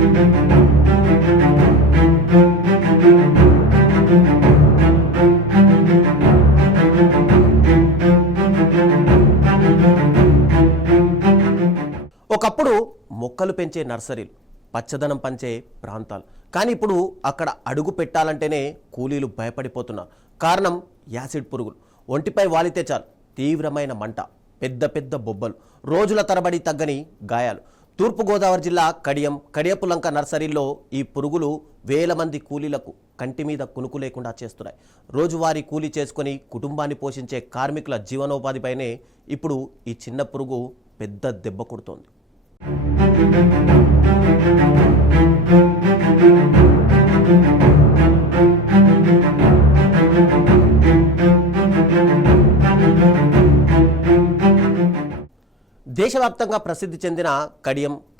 ఒకప్పుడు మొక్కలు పెంచే నర్సరీలు, పచ్చదనం పంచే ప్రాంతాలు. కానీ ఇప్పుడు అక్కడ అడుగు పెట్టాలంటేనే కూలీలు భయపడిపోతున్నారు. కారణం యాసిడ్ పురుగులు. ఒంటిపై వాలితే చాలు తీవ్రమైన మంట, పెద్ద పెద్ద బొబ్బలు, రోజుల తరబడి తగ్గని గాయాలు. తూర్పుగోదావరి జిల్లా కడియపులంక నర్సరీల్లో ఈ పురుగులు వేల మంది కూలీలకు కంటి మీద కునుకు లేకుండా చేస్తున్నాయి. రోజువారీ కూలీ చేసుకుని కుటుంబాన్ని పోషించే కార్మికుల జీవనోపాధిపైనే ఇప్పుడు ఈ చిన్న పురుగు పెద్ద దెబ్బ కొడుతోంది. దేశవ్యాప్తంగా ప్రసిద్ధి చెందిన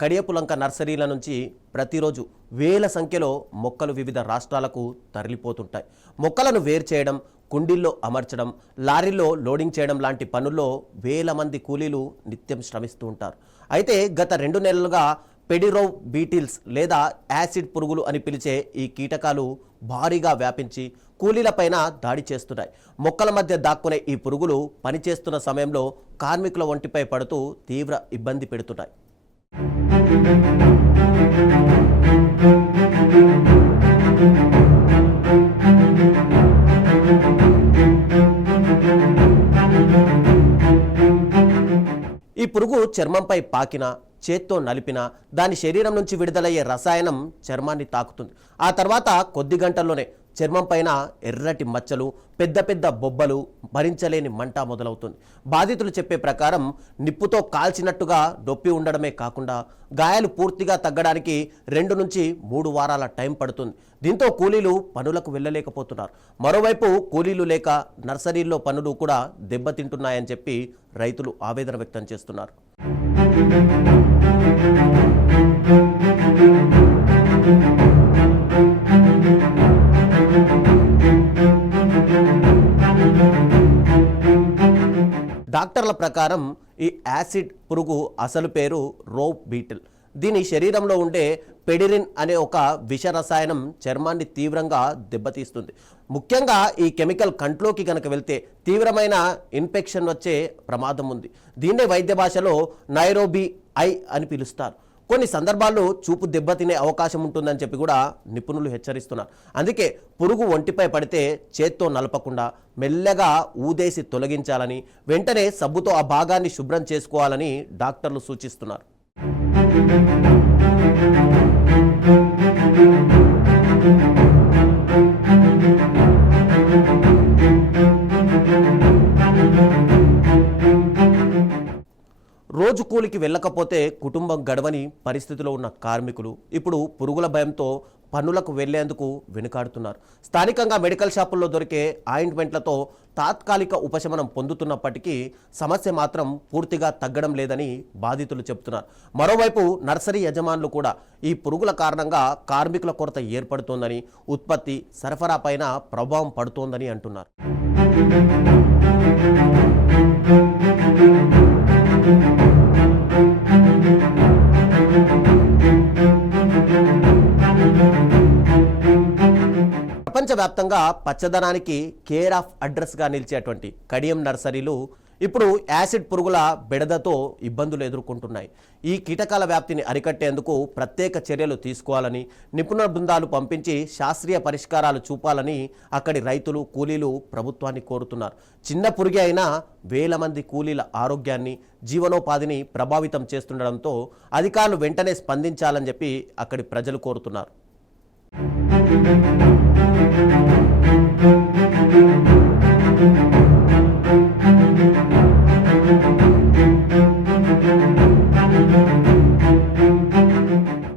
కడియపులంక నర్సరీల నుంచి ప్రతిరోజు వేల సంఖ్యలో మొక్కలు వివిధ రాష్ట్రాలకు తరలిపోతుంటాయి. మొక్కలను వేరు చేయడం, కుండీల్లో అమర్చడం, లారీల్లో లోడింగ్ చేయడం లాంటి పనుల్లో వేల మంది కూలీలు నిత్యం శ్రమిస్తూ ఉంటారు. అయితే గత 2 నెలలుగా పెడిరోవ్ బీటిల్స్ లేదా యాసిడ్ పురుగులు అని పిలిచే ఈ కీటకాలు భారీగా వ్యాపించి కూలీలపైన దాడి చేస్తున్నాయి. మొక్కల మధ్య దాక్కునే ఈ పురుగులు పనిచేస్తున్న సమయంలో కార్మికుల ఒంటిపై పడుతూ తీవ్ర ఇబ్బంది పెడుతున్నాయి. ఈ పురుగు చర్మంపై పాకిన, చేత్తో నలిపిన దాని శరీరం నుంచి విడుదలయ్యే రసాయనం చర్మాన్ని తాకుతుంది. ఆ తర్వాత కొద్ది గంటల్లోనే చర్మం పైన ఎర్రటి మచ్చలు, పెద్ద పెద్ద బొబ్బలు, భరించలేని మంట మొదలవుతుంది. బాధితులు చెప్పే ప్రకారం నిప్పుతో కాల్చినట్టుగా నొప్పి ఉండడమే కాకుండా గాయాలు పూర్తిగా తగ్గడానికి 2 నుంచి 3 వారాల టైం పడుతుంది. దీంతో కూలీలు పనులకు వెళ్ళలేకపోతున్నారు. మరోవైపు కూలీలు లేక నర్సరీల్లో పనులు కూడా దెబ్బతింటున్నాయని చెప్పి రైతులు ఆవేదన వ్యక్తం చేస్తున్నారు. డాక్టర్ల ప్రకారం ఈ యాసిడ్ పురుగు అసలు పేరు రోవ్ బీటిల్. దీని శరీరంలో ఉండే పెడిరిన్ అనే ఒక విష రసాయనం చర్మాన్ని తీవ్రంగా దెబ్బతీస్తుంది. ముఖ్యంగా ఈ కెమికల్ కంట్లోకి కనుక వెళ్తే తీవ్రమైన ఇన్ఫెక్షన్ వచ్చే ప్రమాదం ఉంది. దీన్నే వైద్య భాషలో నైరోబి ఐ అని పిలుస్తారు. కొన్ని సందర్భాల్లో చూపు దెబ్బతినే అవకాశం ఉంటుందని చెప్పి కూడా నిపుణులు హెచ్చరిస్తున్నారు. అందుకే పురుగు ఒంటిపై పడితే చేత్తో నలపకుండా మెల్లగా ఊదేసి తొలగించాలని, వెంటనే సబ్బుతో ఆ భాగాన్ని శుభ్రం చేసుకోవాలని డాక్టర్లు సూచిస్తున్నారు. రోజు కూలికి వెళ్ళకపోతే కుటుంబం గడవని పరిస్థితిలో ఉన్న కార్మికులు ఇప్పుడు పురుగుల భయంతో పనులకు వెళ్లేందుకు వెనుకాడుతున్నారు. స్థానికంగా మెడికల్ షాపుల్లో దొరికే ఆయింట్మెంట్లతో తాత్కాలిక ఉపశమనం పొందుతున్నప్పటికీ సమస్య మాత్రం పూర్తిగా తగ్గడం లేదని బాధితులు చెబుతున్నారు. మరోవైపు నర్సరీ యజమానులు కూడా ఈ పురుగుల కారణంగా కార్మికుల కొరత ఏర్పడుతోందని, ఉత్పత్తి సరఫరా పైన ప్రభావం పడుతోందని అంటున్నారు. ప్రపంచవ్యాప్తంగా పచ్చదనానికి కేర్ ఆఫ్ అడ్రస్గా నిలిచేటువంటి కడియం నర్సరీలు ఇప్పుడు యాసిడ్ పురుగుల బెడదతో ఇబ్బందులు ఎదుర్కొంటున్నాయి. ఈ కీటకాల వ్యాప్తిని అరికట్టేందుకు ప్రత్యేక చర్యలు తీసుకోవాలని, నిపుణుల బృందాలు పంపించి శాస్త్రీయ పరిష్కారాలు చూపాలని అక్కడి రైతులు, కూలీలు ప్రభుత్వాన్ని కోరుతున్నారు. చిన్న పురుగే అయినా వేల మంది కూలీల ఆరోగ్యాన్ని, జీవనోపాధిని ప్రభావితం చేస్తుండడంతో అధికారులు వెంటనే స్పందించాలని చెప్పి అక్కడి ప్రజలు కోరుతున్నారు. Thank you.